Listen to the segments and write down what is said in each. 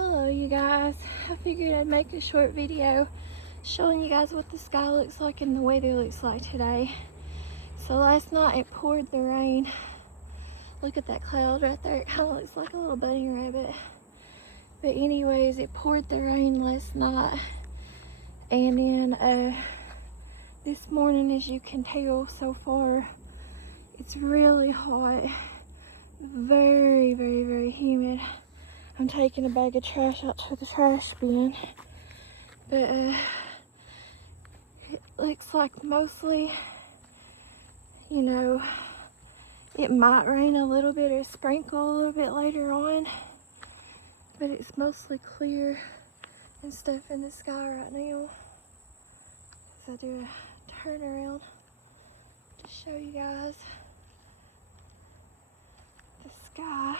Hello you guys, I figured I'd make a short video showing you guys what the sky looks like and the weather looks like today. So last night it poured the rain. Look at that cloud right there, it kind of looks like a little bunny rabbit. But anyways, it poured the rain last night, and then this morning, as you can tell so far, it's really hot, very humid. I'm taking a bag of trash out to the trash bin, but it looks like mostly, you know, it might rain a little bit or sprinkle a little bit later on, but it's mostly clear and stuff in the sky right now. So I do a turn around to show you guys the sky.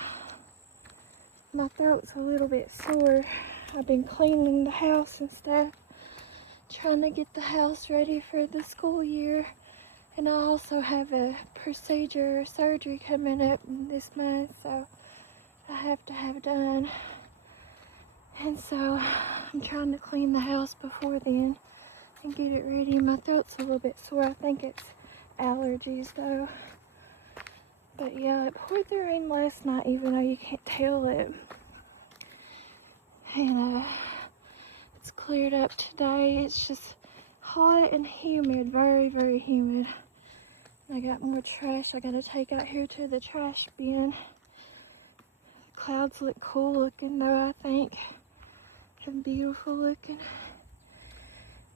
My throat's a little bit sore. I've been cleaning the house and stuff, trying to get the house ready for the school year. And I also have a procedure or surgery coming up this month, so I have to have done. And so I'm trying to clean the house before then and get it ready. My throat's a little bit sore. I think it's allergies though. But yeah, it poured the rain last night, even though you can't tell it. And it's cleared up today. It's just hot and humid, very humid. I got more trash I gotta take out here to the trash bin. The clouds look cool looking though, I think. They're beautiful looking.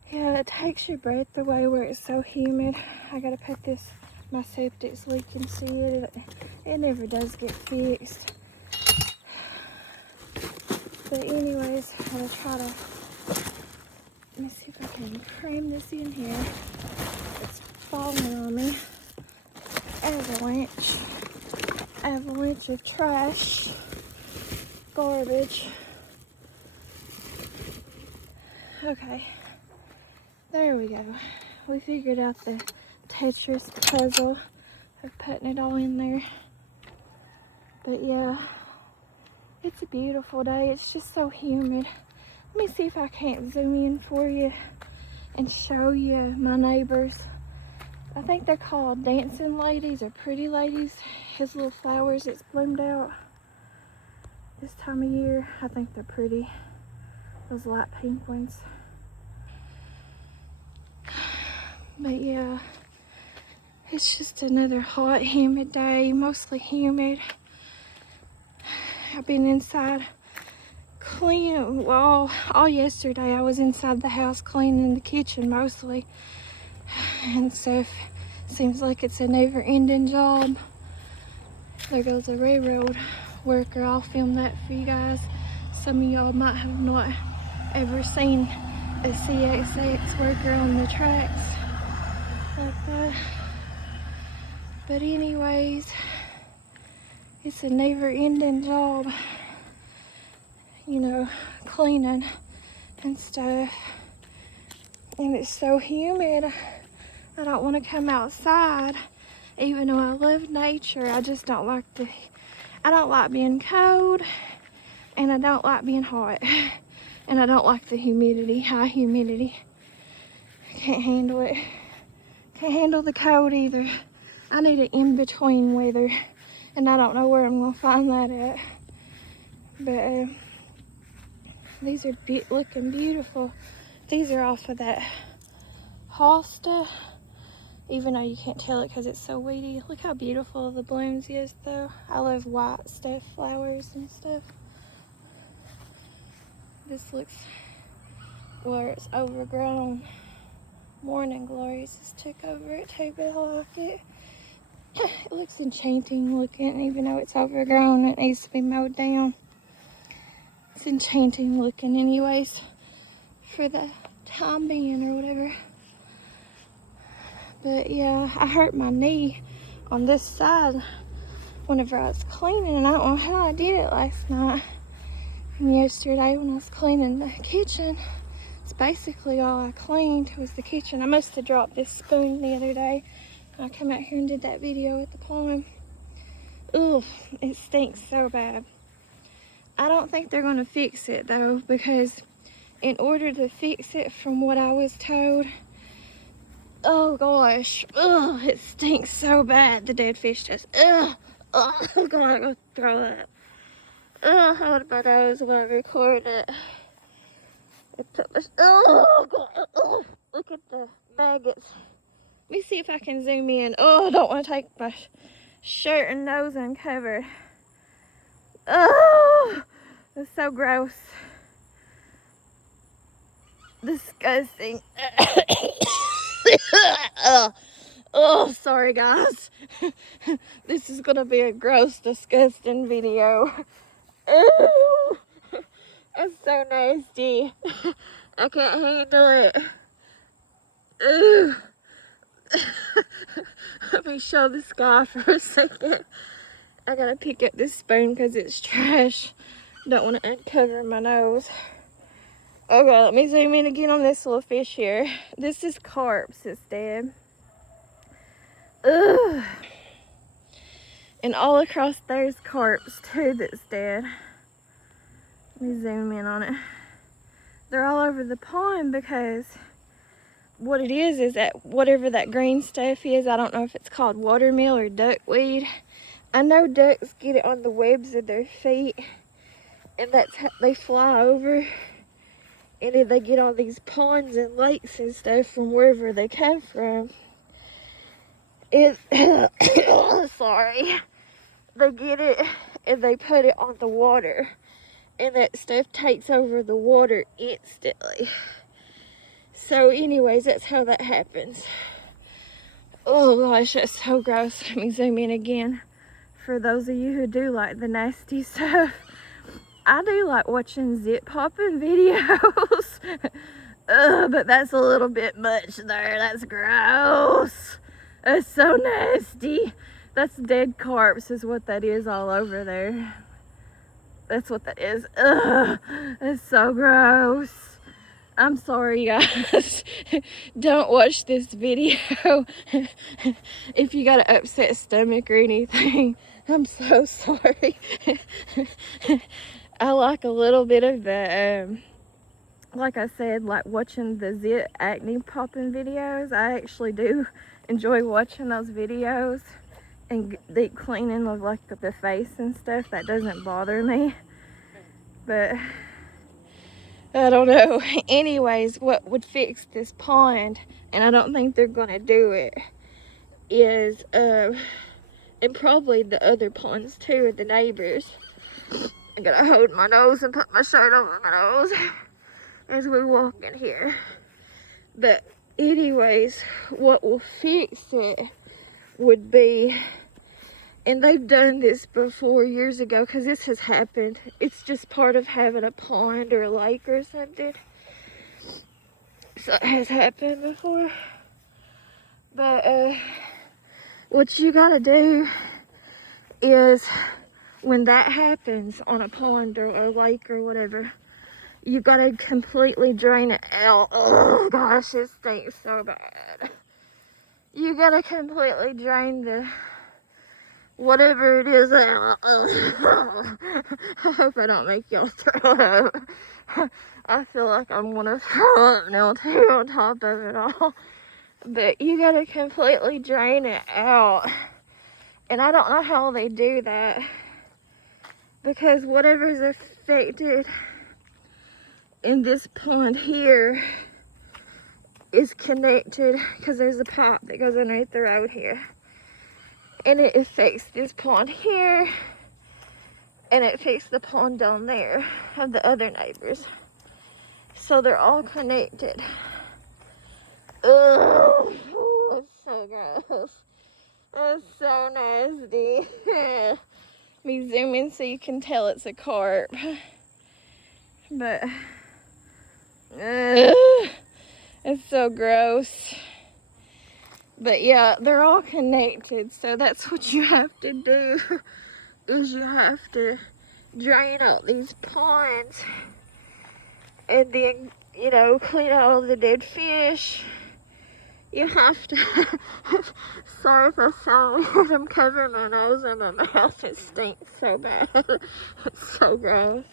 Yeah, it takes your breath away where it's so humid. I gotta put this, my septic's leaking, see it? It never does get fixed. But anyways, I'm gonna try to, let me see if I can cram this in here. It's falling on me. Avalanche of trash, garbage. Okay, there we go. We figured out the Tetris puzzle of putting it all in there. But yeah, it's a beautiful day. It's just so humid. Let me see if I can't zoom in for you and show you my neighbors. I think they're called dancing ladies or pretty ladies. His little flowers that's bloomed out this time of year. I think they're pretty. Those light pink ones. But yeah, it's just another hot, humid day, mostly humid. I've been inside cleaning, well, all yesterday I was inside the house cleaning the kitchen mostly. And stuff. Seems like it's a never-ending job. There goes a railroad worker. I'll film that for you guys. Some of y'all might have not ever seen a CSX worker on the tracks like that. But anyways, it's a never-ending job, you know, cleaning and stuff. And it's so humid. I don't want to come outside, even though I love nature. I just don't like I don't like being cold, and I don't like being hot, and I don't like the humidity, high humidity. I can't handle it. Can't handle the cold either. I need an in-between weather, and I don't know where I'm gonna find that at. But these are looking beautiful. These are off of that hosta. Even though you can't tell it because it's so weedy. Look how beautiful the blooms is though. I love white stuff, flowers and stuff. This looks where it's overgrown. Morning Glories just took over it too, but I like it. It looks enchanting looking, even though it's overgrown. It needs to be mowed down. It's enchanting looking anyways, for the time being or whatever. But yeah, I hurt my knee on this side whenever I was cleaning, and I don't know how I did it last night. And yesterday when I was cleaning the kitchen, it's basically all I cleaned was the kitchen. I must have dropped this spoon the other day. I come out here and did that video at the pond. Ugh, it stinks so bad. I don't think they're going to fix it though, because in order to fix it, from what I was told, oh gosh, ugh, it stinks so bad. The dead fish just, ugh, oh god, I'm gonna throw that. Ugh, I hold my nose when I record it. It put my, oh god, ugh, look at the maggots. Let me see if I can zoom in. Oh, I don't want to take my shirt and nose uncovered. Oh, it's so gross. Disgusting. Oh, sorry guys. This is gonna be a gross, disgusting video. Ooh, it's so nasty. I can't handle it. Ooh. Let me show the sky for a second. I gotta pick up this spoon because it's trash. Don't want to uncover my nose. Okay, let me zoom in again on this little fish here. This is carps, it's dead. Ugh. And all across there's carps too that's dead. Let me zoom in on it. They're all over the pond because what it is that whatever that green stuff is, I don't know if it's called watermeal or duckweed. I know ducks get it on the webs of their feet, and that's how they fly over. And then they get on these ponds and lakes and stuff from wherever they come from. It's, sorry. They get it and they put it on the water. And that stuff takes over the water instantly. So anyways, that's how that happens. Oh gosh, that's so gross. Let me zoom in again. For those of you who do like the nasty stuff. I do like watching zip popping videos, but that's a little bit much there. That's gross. That's so nasty. That's dead carps is what that is all over there. That's what that is. Ugh, that's so gross. I'm sorry guys. Don't watch this video if you got an upset stomach or anything. I'm so sorry. I like a little bit of the, like I said, like watching the zit acne popping videos. I actually do enjoy watching those videos and deep cleaning of like the face and stuff. That doesn't bother me. But I don't know. Anyways, what would fix this pond, and I don't think they're gonna do it, is, and probably the other ponds too, the neighbors. I gotta hold my nose and put my shirt over my nose as we walk in here. But anyways, what will fix it would be, and they've done this before years ago because this has happened. It's just part of having a pond or a lake or something. So it has happened before. But what you gotta do is, when that happens on a pond or a lake or whatever, you gotta completely drain it out. Oh gosh, it stinks so bad. You gotta completely drain the whatever it is out. I hope I don't make y'all throw up. I feel like I'm gonna throw up now too on top of it all. But you gotta completely drain it out. And I don't know how they do that, because whatever's affected in this pond here is connected, because there's a pipe that goes underneath the road here, and it affects this pond here, and it affects the pond down there of the other neighbors. So they're all connected. Ugh, it's so gross. That's so nasty. Let me zoom in so you can tell it's a carp. But it's so gross. But yeah, they're all connected, so that's what you have to do, is you have to drain out these ponds and then, you know, clean out all the dead fish You have to, sorry if I sound weird, I'm covering my nose and my mouth, it stinks so bad, it's so gross.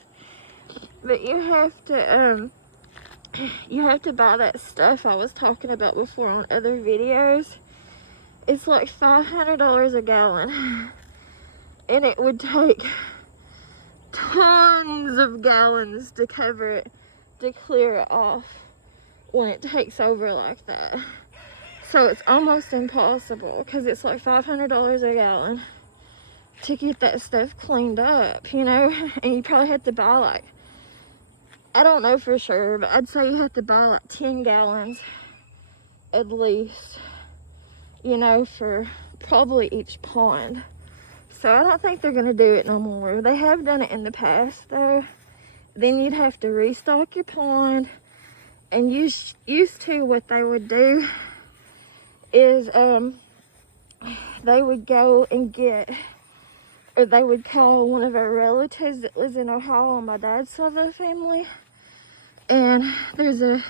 But you have to buy that stuff I was talking about before on other videos. It's like $500 a gallon, and it would take tons of gallons to cover it, to clear it off when it takes over like that. So it's almost impossible, because it's like $500 a gallon to get that stuff cleaned up, you know. And you probably have to buy like, I don't know for sure, but I'd say you have to buy like 10 gallons at least, you know, for probably each pond. So I don't think they're gonna do it no more. They have done it in the past though. Then you'd have to restock your pond, and used to what they would do is they would go and get, or they would call one of our relatives that lives in Ohio on my dad's side of the family, and there's a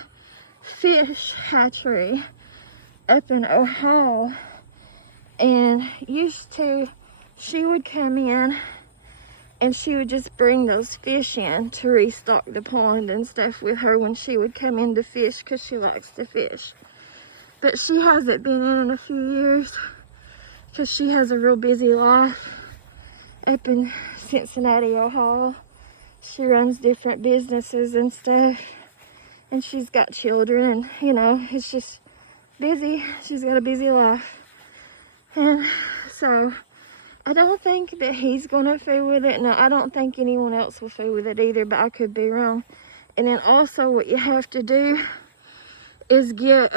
fish hatchery up in Ohio, and she would come in and she would just bring those fish in to restock the pond and stuff with her when she would come in to fish, because she likes to fish. But she hasn't been in a few years because she has a real busy life up in Cincinnati, Ohio. She runs different businesses and stuff, and she's got children, and you know, it's just busy. She's got a busy life. And so I don't think that he's gonna fool with it. No, I don't think anyone else will fool with it either, but I could be wrong. And then also what you have to do is get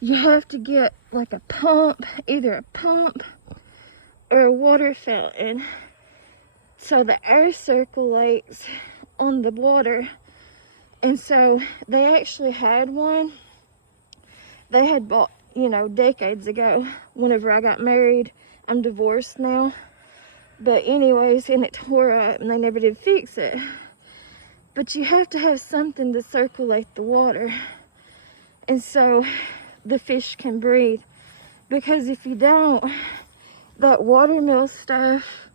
you have to get like a pump, either a pump or a water fountain, so the air circulates on the water. And so they actually had one they had bought, you know, decades ago whenever I got married. I'm divorced now, but anyways, and it tore up and they never did fix it. But you have to have something to circulate the water, and so the fish can breathe. Because if you don't, that watermill stuff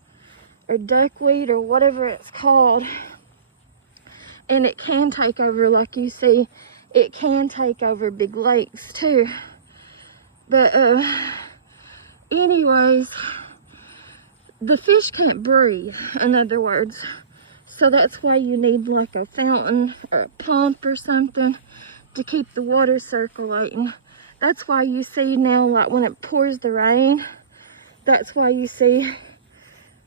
or duckweed or whatever it's called, and it can take over, like you see, it can take over big lakes too. But anyways, the fish can't breathe, in other words. So that's why you need like a fountain or a pump or something to keep the water circulating. That's why you see now, like when it pours the rain, that's why you see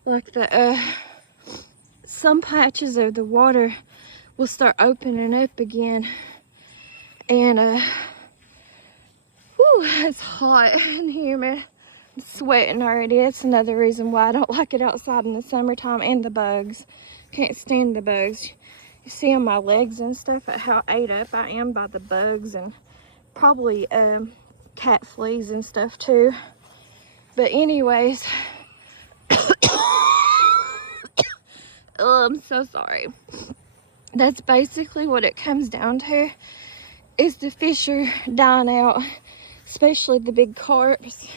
like the some patches of the water will start opening up again. And whew, it's hot in here, man. I'm sweating already. That's another reason why I don't like it outside in the summertime. And the bugs. Can't stand the bugs. You see on my legs and stuff how ate up I am by the bugs, and probably cat fleas and stuff too. But anyways, oh, I'm so sorry. That's basically what it comes down to, is the fish are dying out, especially the big carps,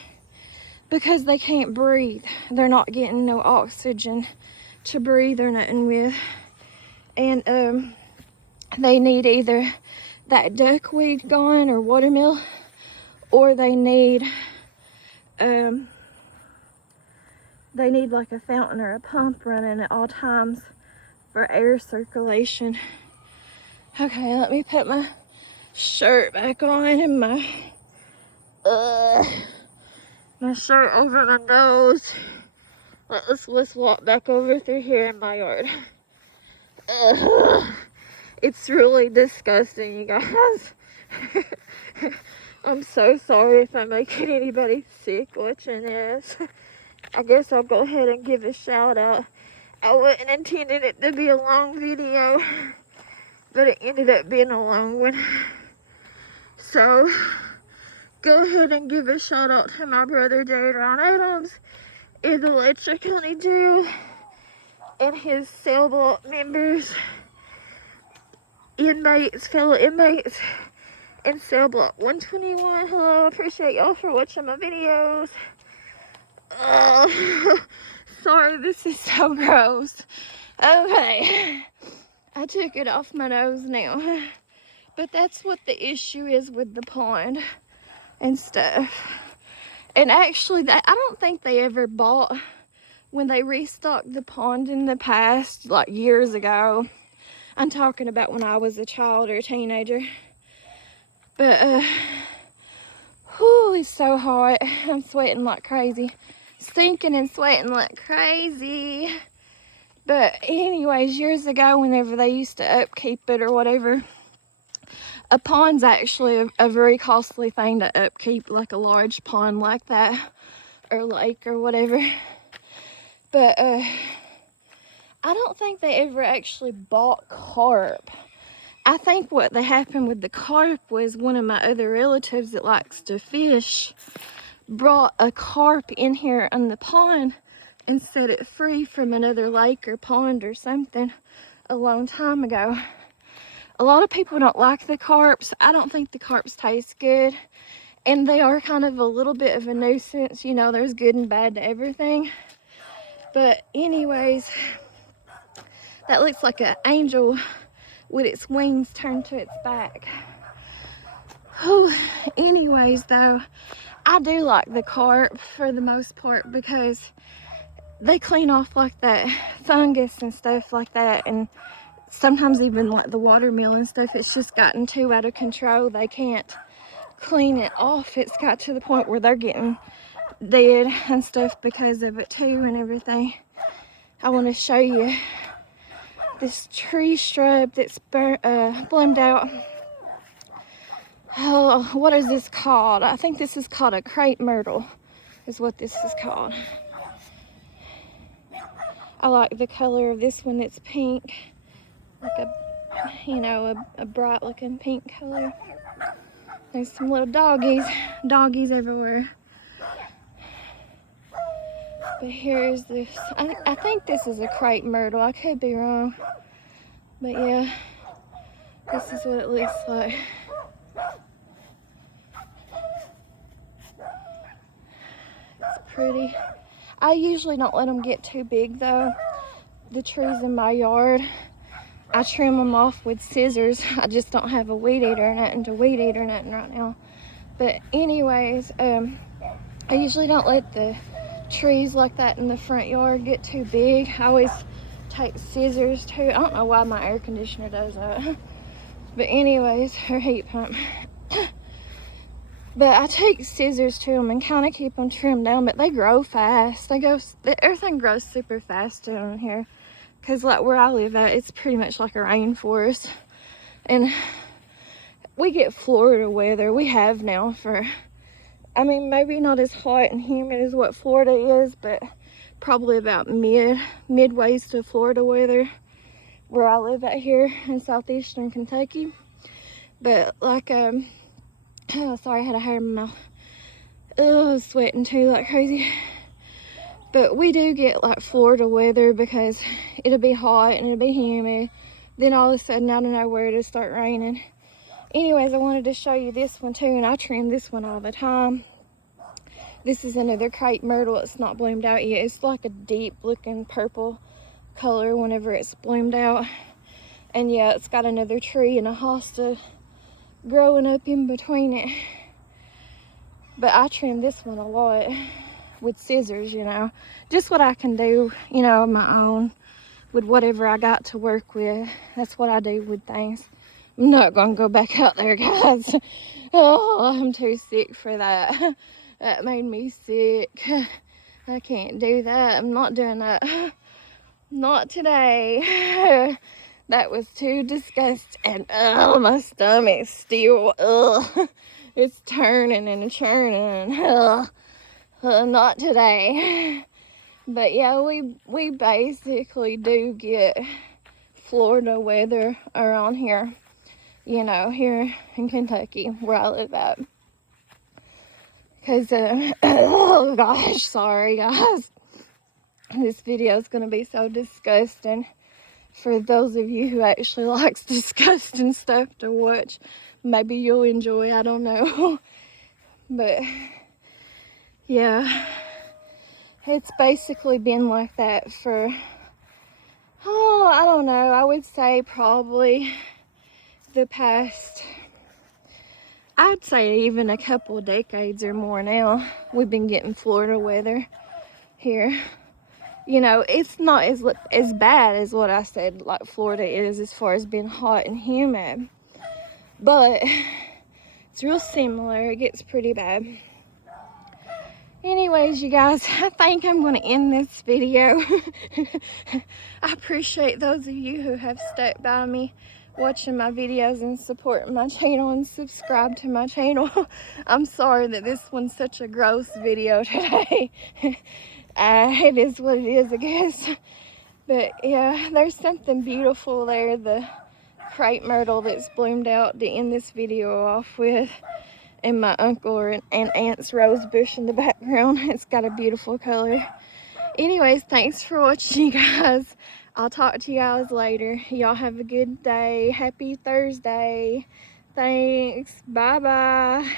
because they can't breathe. They're not getting no oxygen to breathe or nothing with. And they need either that duckweed gone or watermill, or they need like a fountain or a pump running at all times for air circulation. Okay, let me put my shirt back on and my shirt over my nose. Let's walk back over through here in my yard. It's really disgusting, you guys. I'm so sorry if I'm making anybody sick watching this. I guess I'll go ahead and give a shout out. I wasn't intending it to be a long video, but it ended up being a long one. So, go ahead and give a shout out to my brother J-Ron Adams in the Letcher County Jail, and his cell block members, inmates, fellow inmates, in cell block 121. Hello, appreciate y'all for watching my videos. Sorry, this is so gross. Okay, I took it off my nose now. But that's what the issue is with the pond and stuff. And actually, I don't think they ever bought, when they restocked the pond in the past, like years ago. I'm talking about when I was a child or a teenager. But, whew, it's so hot. I'm sweating like crazy. Stinking and sweating like crazy. But anyways, years ago, whenever they used to upkeep it or whatever, a pond's actually a very costly thing to upkeep, like a large pond like that, or lake or whatever. But I don't think they ever actually bought carp. I think what happened with the carp was one of my other relatives that likes to fish brought a carp in here in the pond and set it free from another lake or pond or something a long time ago. A lot of people don't like the carps. I don't think the carps taste good. And they are kind of a little bit of a nuisance. You know, there's good and bad to everything. But anyways, that looks like an angel with its wings turned to its back. Oh, anyways, though, I do like the carp for the most part because they clean off like that fungus and stuff like that. And sometimes even like the watermill and stuff, it's just gotten too out of control. They can't clean it off. It's got to the point where they're getting dead and stuff because of it too and everything. I want to show you this tree shrub that's bloomed out. Oh, what is this called? I think this is called a crepe myrtle, is what this is called. I like the color of this one. It's pink, like a bright looking pink color. There's some little doggies everywhere. But here's this. I think this is a crepe myrtle. I could be wrong. But yeah, this is what it looks like. It's pretty. I usually don't let them get too big though. The trees in my yard, I trim them off with scissors. I just don't have a weed eater or nothing to weed eat or nothing right now. But anyways, I usually don't let the trees like that in the front yard get too big. I always take scissors too. I don't know why my air conditioner does that. But anyways, her heat pump. But I take scissors to them and kind of keep them trimmed down, but they grow fast. Everything grows super fast down here. Because like where I live at, it's pretty much like a rainforest. And we get Florida weather. We have now for, I mean, maybe not as hot and humid as what Florida is, but probably about midways to Florida weather where I live at here in southeastern Kentucky. But like, oh, sorry, I had a hair in my mouth. Oh, I was sweating too like crazy. But we do get like Florida weather because it'll be hot and it'll be humid. Then all of a sudden, out of nowhere, it'll start raining. Anyways, I wanted to show you this one too, and I trim this one all the time. This is another crepe myrtle. It's not bloomed out yet. It's like a deep looking purple color whenever it's bloomed out. And yeah, it's got another tree and a hosta growing up in between it. But I trim this one a lot with scissors, you know. Just what I can do, you know, on my own with whatever I got to work with. That's what I do with things. I'm not gonna go back out there, guys. Oh, I'm too sick for that. That made me sick. I can't do that. I'm not doing that. Not today. That was too disgusting. Oh, my stomach's still, it's turning and churning. Not today. But yeah, we basically do get Florida weather around here. You know, here in Kentucky, where I live at. Because, oh gosh, sorry guys. This video is going to be so disgusting for those of you who actually likes disgusting stuff to watch. maybe you'll enjoy. I don't know. But yeah, it's basically been like that for, oh, I don't know, I would say probably the past, I'd say even a couple of decades or more now. We've been getting Florida weather here. You know, it's not as bad as what I said like Florida is as far as being hot and humid, but it's real similar. It gets pretty bad. Anyways, you guys, I think I'm going to end this video. I appreciate those of you who have stuck by me watching my videos and supporting my channel and subscribe to my channel. I'm sorry that this one's such a gross video today. It is what it is, I guess. But yeah, there's something beautiful there. The crepe myrtle that's bloomed out to end this video off with. And my uncle and aunt's rose bush in the background. It's got a beautiful color. Anyways, thanks for watching, you guys. I'll talk to you guys later. Y'all have a good day. Happy Thursday. Thanks. Bye-bye.